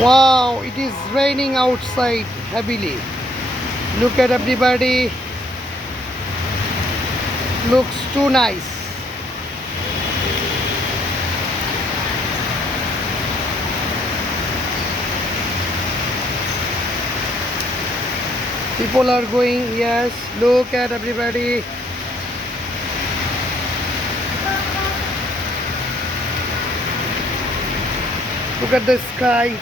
Wow, it is raining outside heavily. Look at everybody. Looks too nice. People are going, yes. Look at everybody. Look at the sky.